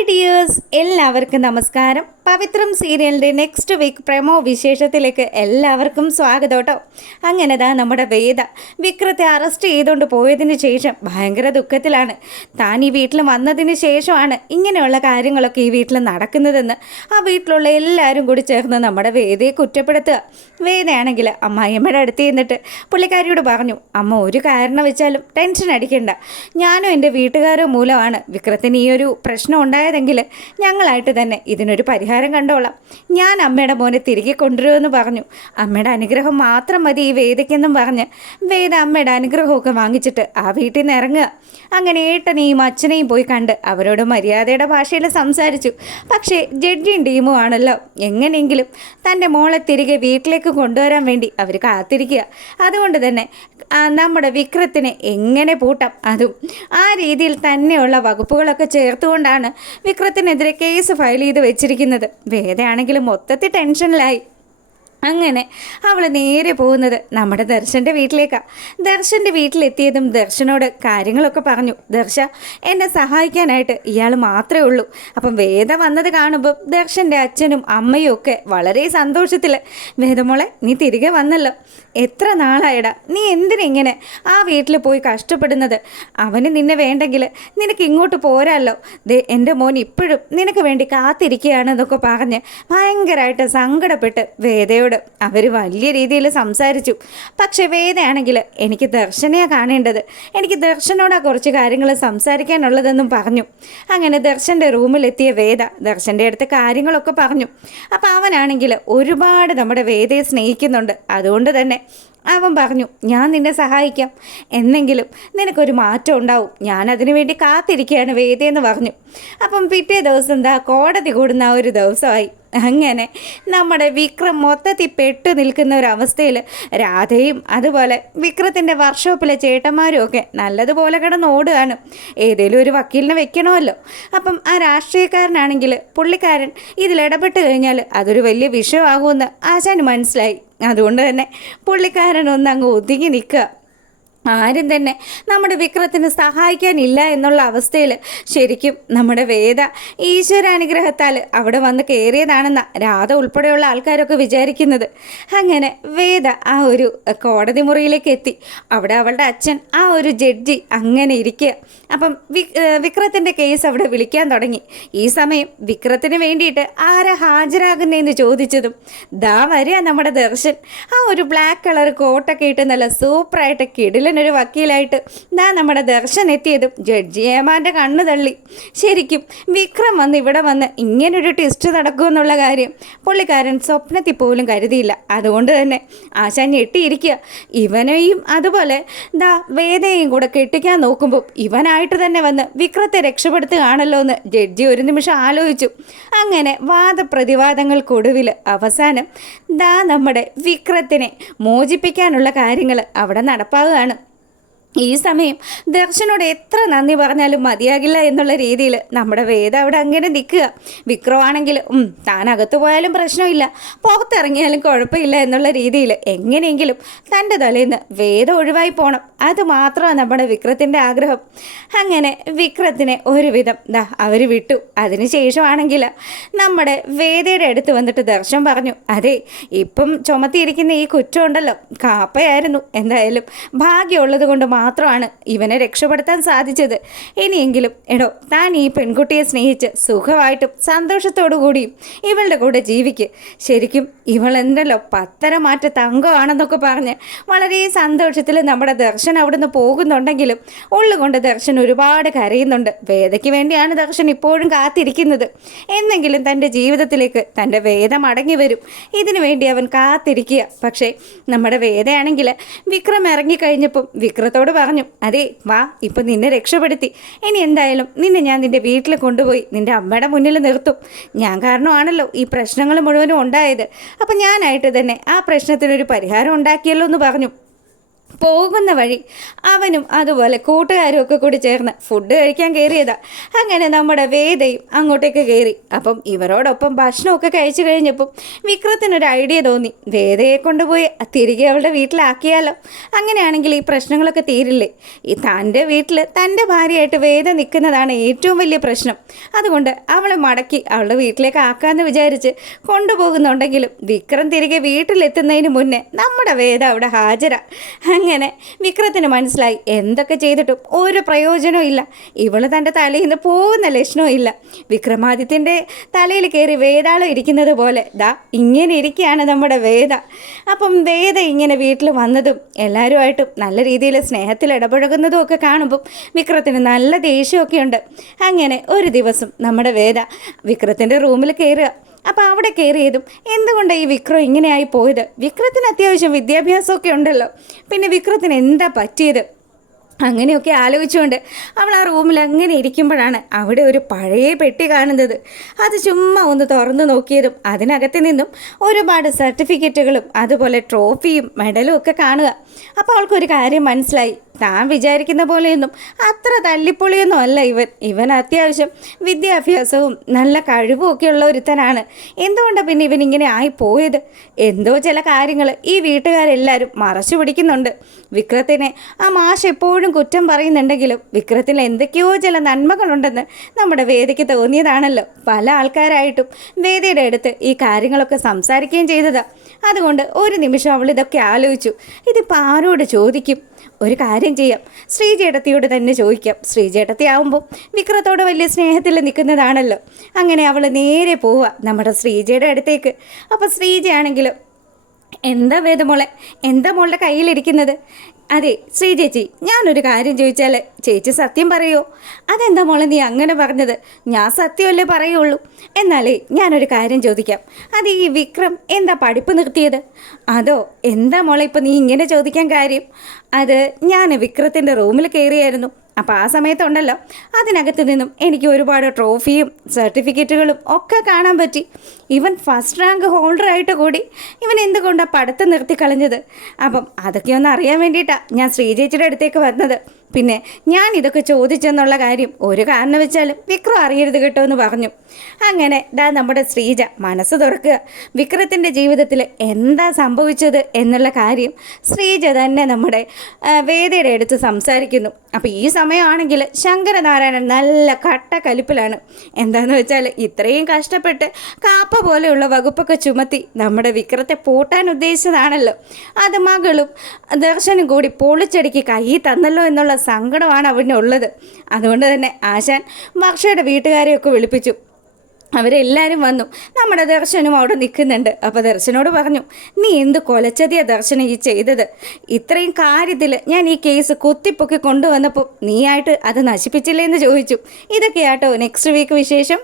Hi dears, എല്ലാവർക്കും നമസ്കാരം. പവിത്രം സീരിയലിൻ്റെ നെക്സ്റ്റ് വീക്ക് പ്രമോ വിശേഷത്തിലേക്ക് എല്ലാവർക്കും സ്വാഗതം കേട്ടോ. അങ്ങനെ നമ്മുടെ വേദ വിക്രത്തെ അറസ്റ്റ് ചെയ്തുകൊണ്ട് പോയതിന് ശേഷം ഭയങ്കര ദുഃഖത്തിലാണ്. താൻ ഈ വീട്ടിൽ വന്നതിന് ശേഷമാണ് ഇങ്ങനെയുള്ള കാര്യങ്ങളൊക്കെ ഈ വീട്ടിൽ നടക്കുന്നതെന്ന് ആ വീട്ടിലുള്ള എല്ലാവരും കൂടി ചേർന്ന് നമ്മുടെ വേദയെ കുറ്റപ്പെടുത്തുക. വേദയാണെങ്കിൽ അമ്മായിയമ്മയുടെ അടുത്ത് ചെന്നിട്ട് പുള്ളിക്കാരിയോട് പറഞ്ഞു, അമ്മ ഒരു കാരണം വെച്ചാലും ടെൻഷൻ അടിക്കണ്ട, ഞാനും എൻ്റെ വീട്ടുകാരോ മൂലമാണ് വിക്രത്തിന് ഈ ഒരു പ്രശ്നം ഉണ്ടായതെങ്കിൽ ഞങ്ങളായിട്ട് തന്നെ ഇതിനൊരു പരിഹാരം കണ്ടോളാം. ഞാൻ അമ്മയുടെ മോനെ തിരികെ കൊണ്ടുവരുമെന്ന് പറഞ്ഞു. അമ്മയുടെ അനുഗ്രഹം മാത്രം മതി ഈ വേദയ്ക്കെന്നും പറഞ്ഞ് വേദ അമ്മയുടെ അനുഗ്രഹമൊക്കെ വാങ്ങിച്ചിട്ട് ആ വീട്ടിൽ നിന്ന് ഇറങ്ങുക. അങ്ങനെ ഏട്ടനെയും അച്ഛനെയും പോയി കണ്ട് അവരോട് മര്യാദയുടെ ഭാഷയിൽ സംസാരിച്ചു. പക്ഷേ ജഡ്ജിയും ടീമും ആണല്ലോ എങ്ങനെയെങ്കിലും തൻ്റെ മോളെ തിരികെ വീട്ടിലേക്ക് കൊണ്ടുവരാൻ വേണ്ടി അവർ കാത്തിരിക്കുക. അതുകൊണ്ട് തന്നെ നമ്മുടെ വിക്രത്തിനെ എങ്ങനെ പൂട്ടാം, അതും ആ രീതിയിൽ തന്നെയുള്ള വകുപ്പുകളൊക്കെ ചേർത്തുകൊണ്ടാണ് വിക്രത്തിനെതിരെ കേസ് ഫയൽ ചെയ്ത് വെച്ചിരിക്കുന്നത്. വേദയാണെങ്കിലും മൊത്തത്തിൽ ടെൻഷനിലായി. അങ്ങനെ അവൾ നേരെ പോകുന്നത് നമ്മുടെ ദർശൻ്റെ വീട്ടിലേക്കാണ്. ദർശൻ്റെ വീട്ടിലെത്തിയതും ദർശനോട് കാര്യങ്ങളൊക്കെ പറഞ്ഞു. ദർശ, എന്നെ സഹായിക്കാനായിട്ട് ഇയാൾ മാത്രമേ ഉള്ളൂ. അപ്പം വേദ വന്നത് കാണുമ്പോൾ ദർശൻ്റെ അച്ഛനും അമ്മയും ഒക്കെ വളരെ സന്തോഷത്തിൽ, വേദമോളെ നീ തിരികെ വന്നല്ലോ, എത്ര നാളായടാ, നീ എന്തിനിങ്ങനെ ആ വീട്ടിൽ പോയി കഷ്ടപ്പെടുന്നത്? അവന് നിന്നെ വേണ്ടെങ്കിൽ നിനക്ക് ഇങ്ങോട്ട് പോരാല്ലോ, എൻ്റെ മോൻ ഇപ്പോഴും നിനക്ക് വേണ്ടി കാത്തിരിക്കുകയാണെന്നൊക്കെ പറഞ്ഞ് ഭയങ്കരമായിട്ട് സങ്കടപ്പെട്ട് വേദയോട് അവർ വലിയ രീതിയിൽ സംസാരിച്ചു. പക്ഷെ വേദയാണെങ്കിൽ എനിക്ക് ദർശനെയാണ് കാണേണ്ടത്, എനിക്ക് ദർശനോടാണ് കുറച്ച് കാര്യങ്ങൾ സംസാരിക്കാനുള്ളതെന്നും പറഞ്ഞു. അങ്ങനെ ദർശൻ്റെ റൂമിലെത്തിയ വേദ ദർശൻ്റെ അടുത്ത് കാര്യങ്ങളൊക്കെ പറഞ്ഞു. അപ്പം അവനാണെങ്കിൽ ഒരുപാട് നമ്മുടെ വേദയെ സ്നേഹിക്കുന്നുണ്ട്. അതുകൊണ്ട് തന്നെ അവൻ പറഞ്ഞു, ഞാൻ നിന്നെ സഹായിക്കാം, എന്നെങ്കിലും നിനക്കൊരു മാറ്റം ഉണ്ടാവും, ഞാനതിനു വേണ്ടി കാത്തിരിക്കുകയാണ് വേദയെന്ന് പറഞ്ഞു. അപ്പം പിറ്റേ ദിവസം കോടതി കൂടുന്ന ആ ഒരു ദിവസമായി. അങ്ങനെ നമ്മുടെ വിക്രം മൊത്തത്തിൽ പെട്ടു നിൽക്കുന്ന ഒരവസ്ഥയിൽ രാധയും അതുപോലെ വിക്രത്തിൻ്റെ വർക്ക്ഷോപ്പിലെ ചേട്ടന്മാരും ഒക്കെ നല്ലതുപോലെ കിടന്ന് ഓടുകയാണ്. ഏതെങ്കിലും ഒരു വക്കീലിനെ വെക്കണമല്ലോ. അപ്പം ആ രാഷ്ട്രീയക്കാരനാണെങ്കിൽ പുള്ളിക്കാരൻ ഇതിലിടപെട്ട് കഴിഞ്ഞാൽ അതൊരു വലിയ വിഷയമാകുമെന്ന് ആശാന് മനസ്സിലായി. അതുകൊണ്ട് തന്നെ പുള്ളിക്കാരൻ ഒന്ന് അങ്ങ് ഒതുങ്ങി നിൽക്കുക. ആരും തന്നെ നമ്മുടെ വിക്രത്തിന് സഹായിക്കാനില്ല എന്നുള്ള അവസ്ഥയിൽ ശരിക്കും നമ്മുടെ വേദ ഈശ്വരാനുഗ്രഹത്താൽ അവിടെ വന്ന് കയറിയതാണെന്ന രാധ ഉൾപ്പെടെയുള്ള ആൾക്കാരൊക്കെ വിചാരിക്കുന്നത്. അങ്ങനെ വേദ ആ ഒരു കോടതി മുറിയിലേക്ക് എത്തി. അവിടെ അവളുടെ അച്ഛൻ ആ ഒരു ജഡ്ജി അങ്ങനെ ഇരിക്കുക. അപ്പം വിക്രത്തിൻ്റെ കേസ് അവിടെ വിളിക്കാൻ തുടങ്ങി. ഈ സമയം വിക്രത്തിന് വേണ്ടിയിട്ട് ആരാ ഹാജരാകുന്നതെന്ന് ചോദിച്ചതും വരിക നമ്മുടെ ദർശൻ. ആ ഒരു ബ്ലാക്ക് കളർ കോട്ടൊക്കെ ഇട്ട് നല്ല സൂപ്പറായിട്ട് കിടിലനൊരു വക്കീലായിട്ട് നമ്മുടെ ദർശൻ എത്തിയതും ജഡ്ജി ഏമാൻ്റെ കണ്ണ് തള്ളി. ശരിക്കും വിക്രം വന്ന് ഇവിടെ വന്ന് ഇങ്ങനൊരു ടെസ്റ്റ് നടക്കുമെന്നുള്ള കാര്യം പുള്ളിക്കാരൻ സ്വപ്നത്തിൽ പോലും കരുതിയില്ല. അതുകൊണ്ട് തന്നെ ആശാൻ ഞെട്ടിയിരിക്കുക. ഇവനെയും അതുപോലെ വേദയെയും കൂടെ കെട്ടിക്കാൻ നോക്കുമ്പോൾ ഇവനായിട്ട് തന്നെ വന്ന് വിക്രത്തെ രക്ഷപ്പെടുത്തുകയാണല്ലോ എന്ന് ജഡ്ജി ഒരു നിമിഷം ആലോചിച്ചു. അങ്ങനെ വാദപ്രതിവാദങ്ങൾക്കൊടുവിൽ അവസാനം നമ്മുടെ വിക്രത്തിനെ മോചിപ്പിക്കാനുള്ള കാര്യങ്ങൾ അവിടെ നടപ്പാവുകയാണ്. ഈ സമയം ദർശനോട് എത്ര നന്ദി പറഞ്ഞാലും മതിയാകില്ല എന്നുള്ള രീതിയിൽ നമ്മുടെ വേദ അവിടെ അങ്ങനെ നിൽക്കുക. വിക്രമാണെങ്കിൽ താൻ അകത്ത് പോയാലും പ്രശ്നമില്ല, പുറത്തിറങ്ങിയാലും കുഴപ്പമില്ല എന്നുള്ള രീതിയിൽ എങ്ങനെയെങ്കിലും തൻ്റെ തലേന്ന് വേദ ഒഴിവായി പോകണം, അത് മാത്രമാണ് നമ്മുടെ വിക്രത്തിൻ്റെ ആഗ്രഹം. അങ്ങനെ വിക്രത്തിനെ ഒരുവിധം അവർ വിട്ടു. അതിനുശേഷമാണെങ്കിൽ നമ്മുടെ വേദയുടെ അടുത്ത് വന്നിട്ട് ദർശൻ പറഞ്ഞു, അതെ ഇപ്പം ചുമത്തിയിരിക്കുന്ന ഈ കുറ്റം ഉണ്ടല്ലോ കാപ്പയായിരുന്നു, എന്തായാലും ഭാഗ്യമുള്ളത് കൊണ്ട് മാത്രമാണ് ഇവനെ രക്ഷപ്പെടുത്താൻ സാധിച്ചത്. ഇനിയെങ്കിലും താൻ ഈ പെൺകുട്ടിയെ സ്നേഹിച്ച് സുഖമായിട്ടും സന്തോഷത്തോടു കൂടിയും ഇവളുടെ കൂടെ ജീവിക്ക്. ശരിക്കും ഇവൾ എന്തല്ലോ പത്തരമാറ്റ തങ്കമാണെന്നൊക്കെ പറഞ്ഞ് വളരെ സന്തോഷത്തിൽ നമ്മുടെ ദർശൻ അവിടുന്ന് പോകുന്നുണ്ടെങ്കിലും ഉള്ളുകൊണ്ട് ദർശൻ ഒരുപാട് കരയുന്നുണ്ട്. വേദയ്ക്ക് വേണ്ടിയാണ് ദർശൻ ഇപ്പോഴും കാത്തിരിക്കുന്നത്. എന്നെങ്കിലും തൻ്റെ ജീവിതത്തിലേക്ക് തൻ്റെ വേദ മടങ്ങി വരും, ഇതിനു വേണ്ടി അവൻ കാത്തിരിക്കുക. പക്ഷേ നമ്മുടെ വേദയാണെങ്കിൽ വിക്രം ഇറങ്ങിക്കഴിഞ്ഞപ്പം വിക്രത്തോട് പറഞ്ഞു, അതെ വാ, ഇപ്പം നിന്നെ രക്ഷപ്പെടുത്തി, ഇനി എന്തായാലും നിന്നെ ഞാൻ നിൻ്റെ വീട്ടിൽ കൊണ്ടുപോയി നിൻ്റെ അമ്മയുടെ മുന്നിൽ നിർത്തും. ഞാൻ കാരണമാണല്ലോ ഈ പ്രശ്നങ്ങൾ മുഴുവനും ഉണ്ടായത്, അപ്പം ഞാനായിട്ട് തന്നെ ആ പ്രശ്നത്തിനൊരു പരിഹാരം ഉണ്ടാക്കിയല്ലോ എന്ന് പറഞ്ഞു. പോകുന്ന വഴി അവനും അതുപോലെ കൂട്ടുകാരും ഒക്കെ കൂടി ചേർന്ന് ഫുഡ് കഴിക്കാൻ കയറിയതാ. അങ്ങനെ നമ്മുടെ വേദയും അങ്ങോട്ടേക്ക് കയറി. അപ്പം ഇവരോടൊപ്പം ഭക്ഷണമൊക്കെ കഴിച്ചു കഴിഞ്ഞപ്പം വിക്രത്തിനൊരു ഐഡിയ തോന്നി. വേദയെ കൊണ്ടുപോയി തിരികെ അവളുടെ വീട്ടിലാക്കിയാലോ, അങ്ങനെയാണെങ്കിൽ ഈ പ്രശ്നങ്ങളൊക്കെ തീരില്ലേ. ഈ തൻ്റെ വീട്ടിൽ തൻ്റെ ഭാര്യയായിട്ട് വേദ നിൽക്കുന്നതാണ് ഏറ്റവും വലിയ പ്രശ്നം. അതുകൊണ്ട് അവളെ മടക്കി അവളുടെ വീട്ടിലേക്ക് ആക്കാമെന്ന് വിചാരിച്ച് കൊണ്ടുപോകുന്നുണ്ടെങ്കിലും വിക്രം തിരികെ വീട്ടിലെത്തുന്നതിന് മുന്നേ നമ്മുടെ വേദ അവിടെ ഹാജരാ. അങ്ങനെ വിക്രത്തിന് മനസ്സിലായി എന്തൊക്കെ ചെയ്തിട്ടും ഒരു പ്രയോജനവും ഇല്ല. ഇവള് തൻ്റെ തലയിൽ നിന്ന് പോകുന്ന ലക്ഷണവും ഇല്ല. വിക്രമാദിത്യൻ്റെ തലയിൽ കയറി വേദാളം ഇരിക്കുന്നത് പോലെ ഇങ്ങനെ ഇരിക്കുകയാണ് നമ്മുടെ വേദ. അപ്പം വേദ ഇങ്ങനെ വീട്ടിൽ വന്നതും എല്ലാവരുമായിട്ടും നല്ല രീതിയിൽ സ്നേഹത്തിൽ ഇടപഴകുന്നതും ഒക്കെ കാണുമ്പം വിക്രത്തിന് നല്ല ദേഷ്യമൊക്കെ ഉണ്ട്. അങ്ങനെ ഒരു ദിവസം നമ്മുടെ വേദ വിക്രത്തിൻ്റെ റൂമിൽ കയറുക. അപ്പോൾ അവിടെ കയറിയതും എന്തുകൊണ്ടാണ് ഈ വിക്രം ഇങ്ങനെയായി പോയത്? വിക്രത്തിന് അത്യാവശ്യം വിദ്യാഭ്യാസമൊക്കെ ഉണ്ടല്ലോ, പിന്നെ വിക്രത്തിന് എന്താ പറ്റിയത്? അങ്ങനെയൊക്കെ ആലോചിച്ചുകൊണ്ട് അവൾ ആ റൂമിൽ അങ്ങനെ ഇരിക്കുമ്പോഴാണ് അവിടെ ഒരു പഴയ പെട്ടി കാണുന്നത്. അത് ചുമ്മാ ഒന്ന് തുറന്നു നോക്കിയതും അതിനകത്ത് നിന്നും ഒരുപാട് സർട്ടിഫിക്കറ്റുകളും അതുപോലെ ട്രോഫിയും മെഡലും ഒക്കെ കാണുക. അപ്പോൾ അവൾക്കൊരു കാര്യം മനസ്സിലായി. താൻ വിചാരിക്കുന്ന പോലെയൊന്നും അത്ര തല്ലിപ്പൊളിയൊന്നും അല്ല ഇവൻ അത്യാവശ്യം വിദ്യാഭ്യാസവും നല്ല കഴിവും ഒക്കെ ഉള്ള ഒരുത്തനാണ്. എന്തുകൊണ്ടാണ് പിന്നെ ഇവൻ ഇങ്ങനെ ആയിപ്പോയത്? എന്തോ ചില കാര്യങ്ങൾ ഈ വീട്ടുകാരെല്ലാവരും മറച്ചു പിടിക്കുന്നുണ്ട്. വിക്രത്തിനെ ആ മാഷ് എപ്പോഴും കുറ്റം പറയുന്നുണ്ടെങ്കിലും വിക്രത്തിന് എന്തൊക്കെയോ ചില നന്മകളുണ്ടെന്ന് നമ്മുടെ വേദയ്ക്ക് തോന്നിയതാണല്ലോ. പല ആൾക്കാരായിട്ടും വേദയുടെ അടുത്ത് ഈ കാര്യങ്ങളൊക്കെ സംസാരിക്കുകയും ചെയ്തതാണ്. അതുകൊണ്ട് ഒരു നിമിഷം അവൾ ഇതൊക്കെ ആലോചിച്ചു. ഇതിപ്പോൾ ആരോട് ചോദിക്കും? ഒരു കാര്യം ചെയ്യാം, ശ്രീജേട്ടത്തിയോട് തന്നെ ചോദിക്കാം. ശ്രീജേട്ടത്തി ആവുമ്പോൾ വിക്രത്തോട് വലിയ സ്നേഹത്തിൽ നിൽക്കുന്നതാണല്ലോ. അങ്ങനെ അവൾ നേരെ പോവുക നമ്മുടെ ശ്രീജയുടെ അടുത്തേക്ക്. അപ്പോൾ ശ്രീജയാണെങ്കിലും എന്താ വേദമോളെ, എന്താ മോളുടെ കയ്യിലിരിക്കുന്നത്? അതെ ശ്രീചേച്ചി, ഞാനൊരു കാര്യം ചോദിച്ചാൽ ചേച്ചി സത്യം പറയുമോ? അതെന്താ മോളെ നീ അങ്ങനെ പറഞ്ഞത്? ഞാൻ സത്യമല്ലേ പറയുള്ളൂ. എന്നാലേ ഞാനൊരു കാര്യം ചോദിക്കാം. അത് ഈ വിക്രം എന്താ പഠിപ്പ് നിർത്തിയത്? അതോ എന്താ മോളെ ഇപ്പം നീ ഇങ്ങനെ ചോദിക്കാൻ കാര്യം? അത് ഞാൻ വിക്രത്തിൻ്റെ റൂമിൽ കയറിയായിരുന്നു. അപ്പോൾ ആ സമയത്തുണ്ടല്ലോ അതിനകത്ത് നിന്നും എനിക്ക് ഒരുപാട് ട്രോഫിയും സർട്ടിഫിക്കറ്റുകളും ഒക്കെ കാണാൻ പറ്റി. ഇവൻ ഫസ്റ്റ് റാങ്ക് ഹോൾഡറായിട്ട് കൂടി ഇവൻ എന്തുകൊണ്ടാണ് പഠിത്തം നിർത്തിക്കളഞ്ഞത്? അപ്പം അതൊക്കെ ഒന്ന് അറിയാൻ വേണ്ടിയിട്ടാണ് ഞാൻ ശ്രീചേച്ചിയുടെ അടുത്തേക്ക് വന്നത്. പിന്നെ ഞാൻ ഇതൊക്കെ ചോദിച്ചെന്നുള്ള കാര്യം ഒരു കാരണം വെച്ചാലും വിക്രം അറിയരുത് കേട്ടോ എന്ന് പറഞ്ഞു. അങ്ങനെ നമ്മുടെ ശ്രീജ മനസ്സ് തുറക്കുക. വിക്രത്തിൻ്റെ ജീവിതത്തിൽ എന്താ സംഭവിച്ചത് എന്നുള്ള കാര്യം ശ്രീജ തന്നെ നമ്മുടെ വേദയുടെ അടുത്ത് സംസാരിക്കുന്നു. അപ്പോൾ ഈ സമയമാണെങ്കിൽ ശങ്കരനാരായണൻ നല്ല കലിപ്പിലാണ്. എന്താണെന്ന് വെച്ചാൽ ഇത്രയും കഷ്ടപ്പെട്ട് കാപ്പ പോലെയുള്ള വകുപ്പൊക്കെ ചുമത്തി നമ്മുടെ വിക്രത്തെ പൂട്ടാൻ ഉദ്ദേശിച്ചതാണല്ലോ. അത് മകളും ദർശനും കൂടി പൊളിച്ചടുക്കി കൈ തന്നല്ലോ എന്നുള്ള സങ്കടമാണ് അവനുള്ളത്. അതുകൊണ്ട് തന്നെ ആശാൻ വർഷയുടെ വീട്ടുകാരെയൊക്കെ വിളിപ്പിച്ചു. അവരെല്ലാവരും വന്നു. നമ്മുടെ ദർശനും അവിടെ നിൽക്കുന്നുണ്ട്. അപ്പോൾ ദർശനോട് പറഞ്ഞു, നീ എന്ത് കൊലച്ചതിയാ ദർശനം ഈ ചെയ്തത്? ഇത്രയും കാര്യത്തിൽ ഞാൻ ഈ കേസ് കുത്തിപ്പൊക്കി കൊണ്ടുവന്നപ്പോൾ നീയായിട്ട് അത് നശിപ്പിച്ചില്ലേ എന്ന് ചോദിച്ചു. ഇതൊക്കെയാട്ടോ നെക്സ്റ്റ് വീക്ക് വിശേഷം.